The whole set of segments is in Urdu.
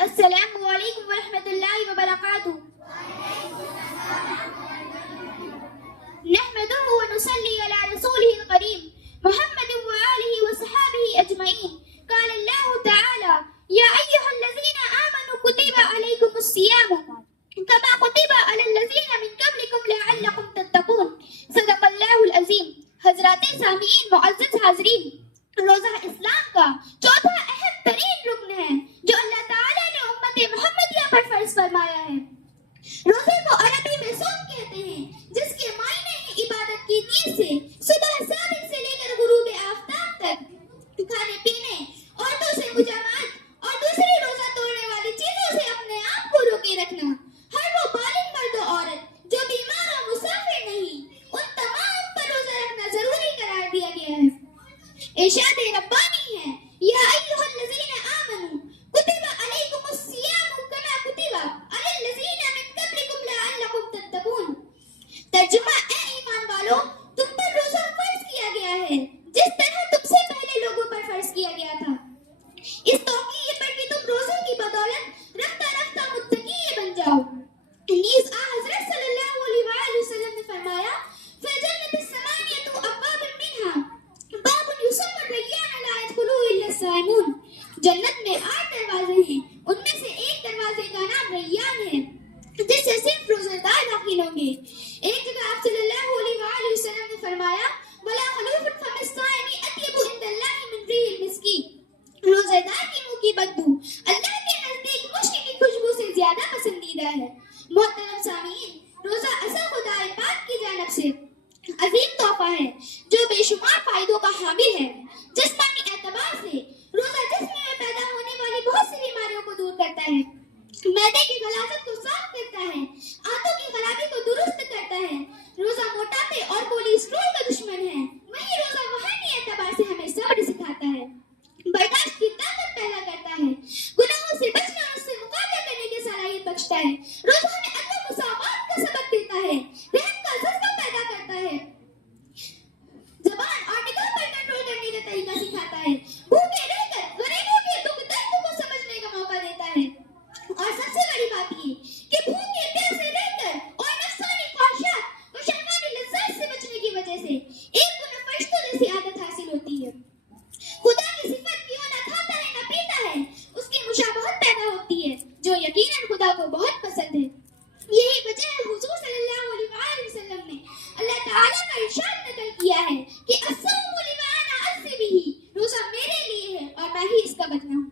السلام علیکم ورحمۃ اللہ وبرکاتہ. نحمده ونصلي على رسوله الكريم محمد وآله وصحابه أجمعين. قال الله تعالى: يا أيها الذين آمنوا كتب عليكم الصيام كما كتب على الذين من قبلكم لعلكم تتقون. صدق اللہ العظیم. حضرات سامعین، معزز حاضرین، روزہ اسلام کا چوتھا اہم ترین رکن ہے جو اللہ تعالیٰ نے امت محمدیہ پر فرض فرمایا ہے. روزے کو عربی میں صوم کہتے ہیں، جس کے معنی ہے عبادت کی نیت سے صبح صادق سے لے کر غروب آفتاب تک کھانے پینے، عورتوں سے مجامعت اور دوسری روزہ توڑنے والی چیزوں سے اپنے آپ کو روکے رکھنا. ہر وہ بالغ مرد و عورت جو بیمار اور مسافر نہیں، ان تمام پر روزہ رکھنا ضروری قرار دیا گیا ہے. ارشاد ربانی ہے: یا ایھا الذین آمنوا کتب علیکم الصیام کما کتب علی الذین من قبلکم لعلکم تتقون. ترجمہ: اے ایمان والو، تم پر روزہ فرض کیا گیا ہے جس طرح تم سے پہلے لوگوں پر فرض کیا گیا تھا، اس توقیع پر کہ تم روزے کی بدولت رفتہ رفتہ متقی بن جاؤ. نیز حضرت صلی اللہ علیہ وآلہ وسلم نے فرمایا: فالجنۃ الثمانیۃ ابواب منها باب یسمى الریان لا يدخله الا الصائمون. جنت میں 8 دروازے ہیں، ان میں سے ایک دروازے کا نام ریان ہے جس سے صرف روزہ دار داخل ہوں گے. ایک جگہ آپ صلی اللہ علیہ وآلہ وسلم نے فرمایا: ولا خلوف فم الصائم اطيب عند الله من ريح المسك. روزہ دار کے منہ کی بدبو اللہ کے نزدیک مشک کی خوشبو سے زیادہ پسندیدہ ہے. محترم سامعین، روزہ اصل خدا پاک کی جانب سے عظیم تحفہ ہے جو بے شمار فائدوں کا حامل ہے. جسمانی اعتبار سے روزہ جسم میں پیدا ہونے والی بہت سی بیماریوں کو دور کرتا ہے، معدے کی غلاظت کو صاف کرتا ہے، آنتوں کی خرابی کو درست کرتا ہے. روزہ موٹاپے اور کولیسٹرول کا دشمن ہے. وہیں روزہ روحانی اعتبار سے ہمیں صبر سکھاتا ہے، برداشت کی طاقت پیدا کرتا ہے، گناہوں سے بچنا اور اس سے مقابلہ کرنے کی صلاحیت بخشتا ہے. روزہ ہمیں عدل و مساوات کا سبق دیتا ہے، رحم کا جذبہ پیدا کرتا ہے، زبان اور نگاہ پر کنٹرول کرنے کا طریقہ سکھاتا ہے، بھوکے رہ کر غریبوں کے دکھ درد کو سمجھنے کا موقع دیتا ہے. اور سب سے بڑی بات یہ کہ بھوکے پیاسے رہ کر اور نفسانی خواہشات و شہوانی لذات سے بچنے کی وجہ سے ایک کو فرشتوں جیسی عادت حاصل ہوتی ہے. خدا کی صفت کیوں نہ کھاتا ہے نہ پیتا ہے، اس کی مشابہت پیدا ہوتی ہے جو یقیناً خدا کو بہت پسند ہے. یہی وجہ ہے حضور صلی اللہ علیہ وآلہ وسلم نے اللہ تعالیٰ کا ارشاد نقل کیا ہے کہ الصوم لی وانا اجزی بہ، روزہ میرے لیے ہے اور میں ہی اس کا بدلہ ہوں.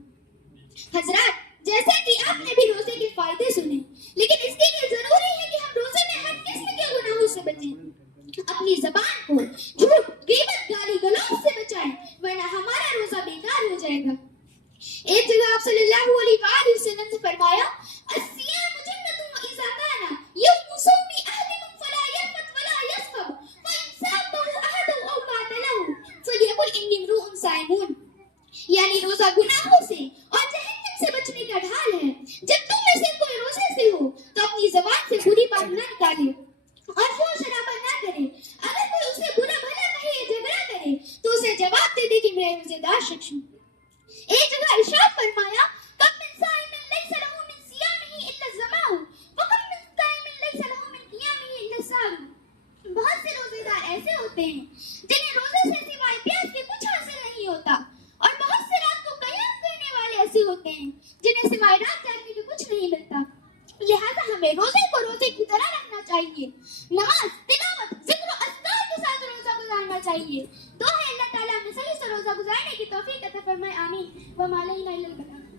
حضرات، جیسے کہ آپ نے بھی روزے کے فائدے سنے، لیکن اس کے لیے ضروری ہے کہ ہم روزے میں ہر قسم کے گناہوں سے بچیں، اپنی زبان کو جھوٹ، غیبت، گالی گلوچ سے بچائیں، ورنہ ہمارا روزہ بیکار ہو جائے گا. ایک جگہ آپ صلی اللہ علیہ وآلہ وسلم نے فرمایا: الصیام جنۃ واذا کان یوم صوم احدکم فلا یرفث ولا یصخب فان صابه احد او قاتله فلیقل انی امرؤ صائم. یعنی روزہ گناہوں سے اور جہنم سے بچنے کا ڈھال ہے. جب تم میں سے کوئی روزے سے ہو تو اپنی زبان سے بری بات نہ نکالے اور شور شرابہ نہ کرے. اگر کوئی اسے برا بھلا کہے یا جھگڑا کرے تو اسے جواب دے دے کہ میں روزے دار شخص ہوں. ایک جگہ ارشاد فرمایا: کم من صائم لیس له من صیامه الا الظمأ وکم من صائم لیس له من قیامه الا السہر. بہت سے روزے دار ایسے ہوتے ہیں جنہیں روزے سے سوائے پیاس کے کچھ حاصل نہیں ہوتا، اور بہت سے رات کو قیام کرنے والے ایسے ہوتے ہیں جنہیں سوائے رات جاگنے کے کچھ نہیں ملتا. لہذا ہمیں روزے کو روزے کی طرح رکھنا چاہیے، نماز، تلاوت، ذکر و اذکار کے ساتھ روزہ گزارنا چاہیے. دعا ہے اللہ تعالیٰ ہمیں صحیح سے روزہ گزارنے کی توفیق عطا فرمائے. آمین. وما علینا الا البلاغ.